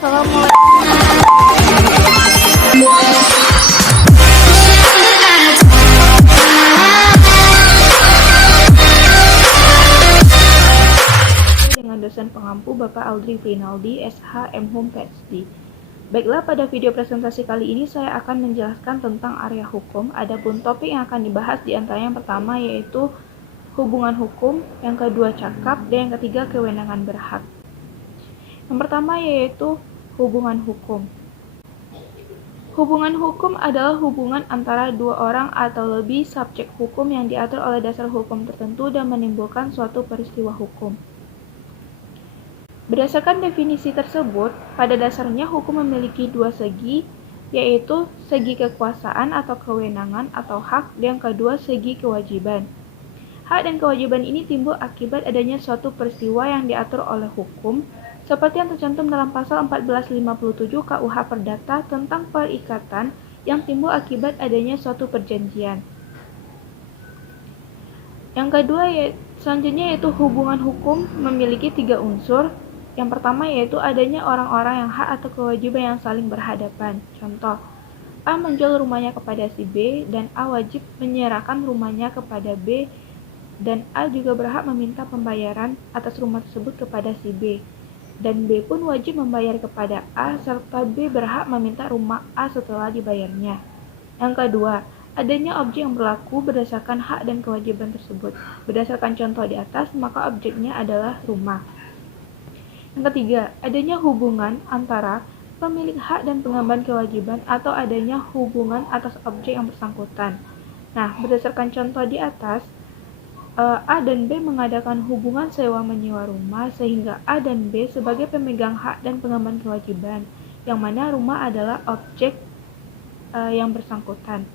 Dengan dosen pengampu Bapak Audrey Rinaldi, SH, M.Hum, PhD. Baiklah, pada video presentasi kali ini saya akan menjelaskan tentang area hukum. Adapun topik yang akan dibahas diantaranya yang pertama yaitu hubungan hukum, yang kedua cakap, dan yang ketiga kewenangan berhak. Yang pertama yaitu hubungan hukum. Hubungan hukum adalah hubungan antara dua orang atau lebih subjek hukum yang diatur oleh dasar hukum tertentu dan menimbulkan suatu peristiwa hukum. Berdasarkan definisi tersebut, pada dasarnya hukum memiliki dua segi, yaitu segi kekuasaan atau kewenangan atau hak, dan yang kedua segi kewajiban. Hak dan kewajiban ini timbul akibat adanya suatu peristiwa yang diatur oleh hukum, seperti yang tercantum dalam pasal 1457 KUH Perdata tentang perikatan yang timbul akibat adanya suatu perjanjian. Yang kedua selanjutnya yaitu hubungan hukum memiliki tiga unsur. Yang pertama yaitu adanya orang-orang yang hak atau kewajiban yang saling berhadapan. Contoh, A menjual rumahnya kepada si B dan A wajib menyerahkan rumahnya kepada B, dan A juga berhak meminta pembayaran atas rumah tersebut kepada si B, dan B pun wajib membayar kepada A serta B berhak meminta rumah A setelah dibayarnya. Yang kedua, adanya objek yang berlaku berdasarkan hak dan kewajiban tersebut. Berdasarkan contoh di atas, maka objeknya adalah rumah. Yang ketiga, adanya hubungan antara pemilik hak dan pengemban kewajiban atau adanya hubungan atas objek yang bersangkutan. Nah, berdasarkan contoh di atas, A dan B mengadakan hubungan sewa-menyewa rumah sehingga A dan B sebagai pemegang hak dan pengemban kewajiban, yang mana rumah adalah objek yang bersangkutan.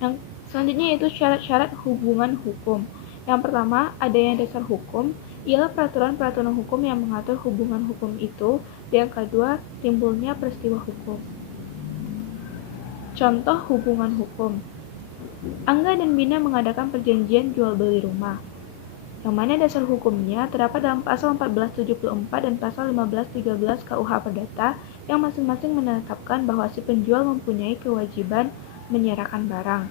Yang selanjutnya yaitu syarat-syarat hubungan hukum. Yang pertama, adanya dasar hukum, ialah peraturan-peraturan hukum yang mengatur hubungan hukum itu, dan yang kedua, timbulnya peristiwa hukum. Contoh hubungan hukum. Angga dan Bina mengadakan perjanjian jual beli rumah, yang mana dasar hukumnya terdapat dalam pasal 1474 dan pasal 1513 KUH Perdata, yang masing-masing menetapkan bahwa si penjual mempunyai kewajiban menyerahkan barang.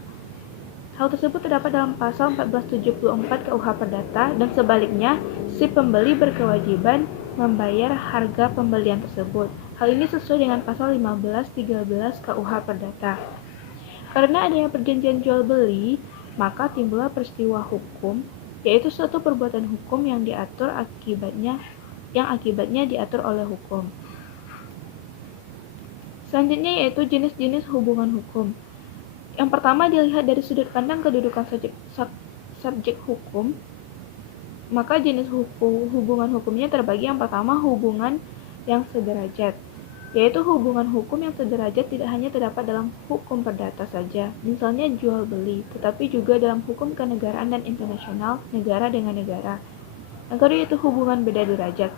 Hal tersebut terdapat dalam pasal 1474 KUH Perdata, dan sebaliknya, si pembeli berkewajiban membayar harga pembelian tersebut. Hal ini sesuai dengan pasal 1513 KUH Perdata. Karena adanya perjanjian jual beli, maka timbullah peristiwa hukum, yaitu suatu perbuatan hukum yang akibatnya diatur oleh hukum. Selanjutnya yaitu jenis-jenis hubungan hukum. Yang pertama dilihat dari sudut pandang kedudukan subjek hukum, maka jenis hubungan hukumnya terbagi. Yang pertama, hubungan yang sederajat, yaitu hubungan hukum yang sederajat tidak hanya terdapat dalam hukum perdata saja, misalnya jual beli, tetapi juga dalam hukum kenegaraan dan internasional negara dengan negara. Yang kedua yaitu hubungan beda derajat.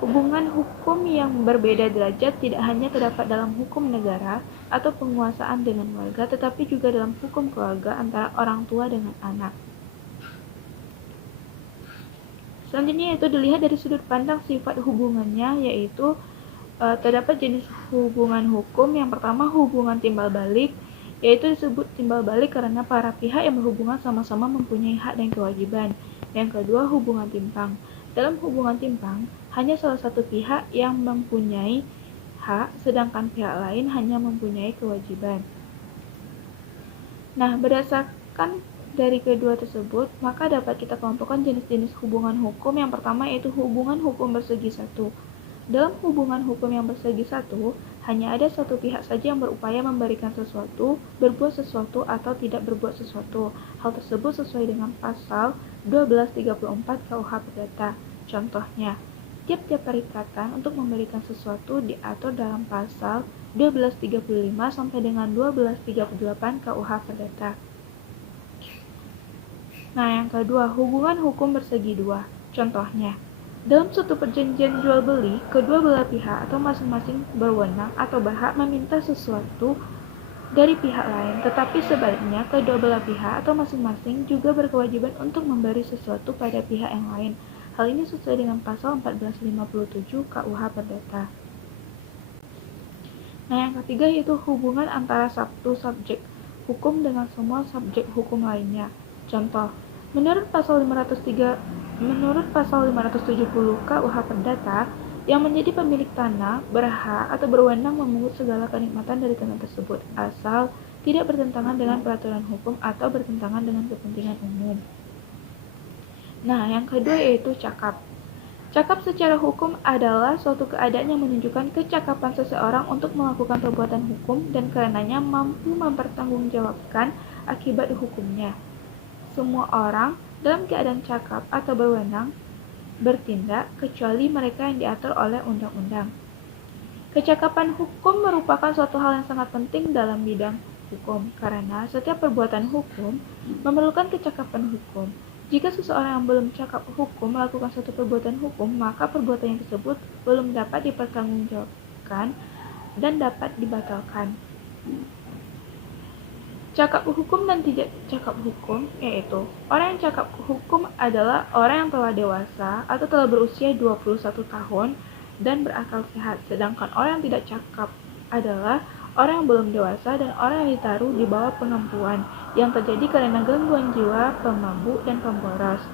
Hubungan hukum yang berbeda derajat tidak hanya terdapat dalam hukum negara atau penguasaan dengan warga, tetapi juga dalam hukum keluarga antara orang tua dengan anak. Selanjutnya yaitu dilihat dari sudut pandang sifat hubungannya, yaitu terdapat jenis hubungan hukum. Yang pertama, hubungan timbal balik, yaitu disebut timbal balik karena para pihak yang berhubungan sama-sama mempunyai hak dan kewajiban. Yang kedua, hubungan timpang. Dalam hubungan timpang, hanya salah satu pihak yang mempunyai hak, sedangkan pihak lain hanya mempunyai kewajiban. Nah, berdasarkan dari kedua tersebut, maka dapat kita kelompokkan jenis-jenis hubungan hukum. Yang pertama yaitu hubungan hukum bersegi satu. Dalam hubungan hukum yang bersegi satu, hanya ada satu pihak saja yang berupaya memberikan sesuatu, berbuat sesuatu, atau tidak berbuat sesuatu. Hal tersebut sesuai dengan pasal 1234 KUH Perdata. Contohnya, tiap-tiap perikatan untuk memberikan sesuatu diatur dalam pasal 1235 sampai dengan 1238 KUH Perdata. Nah, yang kedua, hubungan hukum bersegi dua. Contohnya, dalam suatu perjanjian jual beli, kedua belah pihak atau masing-masing berwenang atau berhak meminta sesuatu dari pihak lain, tetapi sebaliknya kedua belah pihak atau masing-masing juga berkewajiban untuk memberi sesuatu pada pihak yang lain. Hal ini sesuai dengan pasal 1457 KUH Perdata. Nah, yang ketiga yaitu hubungan antara satu subjek hukum dengan semua subjek hukum lainnya. Contoh, menurut pasal 570 KUH Perdata, yang menjadi pemilik tanah berhak atau berwenang memungut segala kenikmatan dari tanah tersebut, asal tidak bertentangan dengan peraturan hukum atau bertentangan dengan kepentingan umum. Nah, yang kedua yaitu cakap. Cakap secara hukum adalah suatu keadaan yang menunjukkan kecakapan seseorang untuk melakukan perbuatan hukum dan karenanya mampu mempertanggungjawabkan akibat hukumnya. Semua orang dalam keadaan cakap atau berwenang bertindak kecuali mereka yang diatur oleh undang-undang. Kecakapan hukum merupakan suatu hal yang sangat penting dalam bidang hukum karena setiap perbuatan hukum memerlukan kecakapan hukum. Jika seseorang yang belum cakap hukum melakukan suatu perbuatan hukum, maka perbuatannya tersebut belum dapat dipertanggungjawabkan dan dapat dibatalkan. Cakap hukum dan tidak cakap hukum yaitu orang yang cakap hukum adalah orang yang telah dewasa atau telah berusia 21 tahun dan berakal sehat, sedangkan orang yang tidak cakap adalah orang yang belum dewasa dan orang yang ditaruh di bawah pengampuan yang terjadi karena gangguan jiwa, pemabuk, dan pemboros.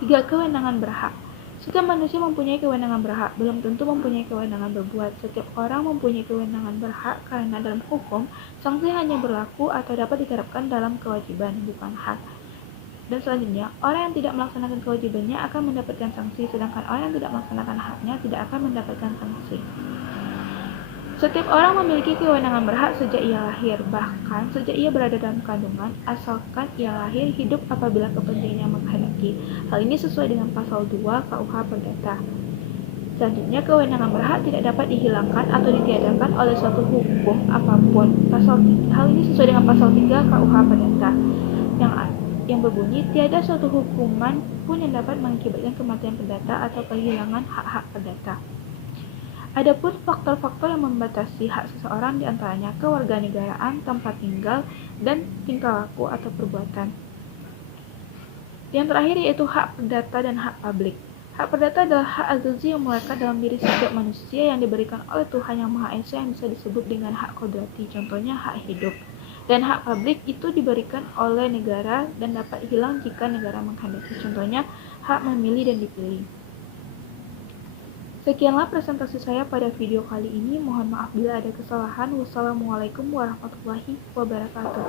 3. Kewenangan berhak. Setiap manusia mempunyai kewenangan berhak, belum tentu mempunyai kewenangan berbuat. Setiap orang mempunyai kewenangan berhak karena dalam hukum, sanksi hanya berlaku atau dapat diterapkan dalam kewajiban, bukan hak. Dan selanjutnya, orang yang tidak melaksanakan kewajibannya akan mendapatkan sanksi, sedangkan orang yang tidak melaksanakan haknya tidak akan mendapatkan sanksi. Setiap orang memiliki kewenangan berhak sejak ia lahir, bahkan sejak ia berada dalam kandungan, asalkan ia lahir hidup apabila kepentingannya menghendaki. Hal ini sesuai dengan pasal 2 KUH Perdata. Selanjutnya, kewenangan berhak tidak dapat dihilangkan atau ditiadakan oleh suatu hukum apapun. Hal ini sesuai dengan pasal 3 KUH Perdata yang berbunyi tiada suatu hukuman pun yang dapat mengakibatkan kematian perdata atau kehilangan hak-hak perdata. Adapun faktor-faktor yang membatasi hak seseorang diantaranya kewarganegaraan, tempat tinggal, dan tingkah laku atau perbuatan. Yang terakhir yaitu hak perdata dan hak publik. Hak perdata adalah hak azazi yang melekat dalam diri setiap manusia yang diberikan oleh Tuhan Yang Maha Esa yang bisa disebut dengan hak kodrati, contohnya hak hidup. Dan hak publik itu diberikan oleh negara dan dapat hilang jika negara menghendaki, contohnya hak memilih dan dipilih. Sekianlah presentasi saya pada video kali ini. Mohon maaf bila ada kesalahan. Wassalamualaikum warahmatullahi wabarakatuh.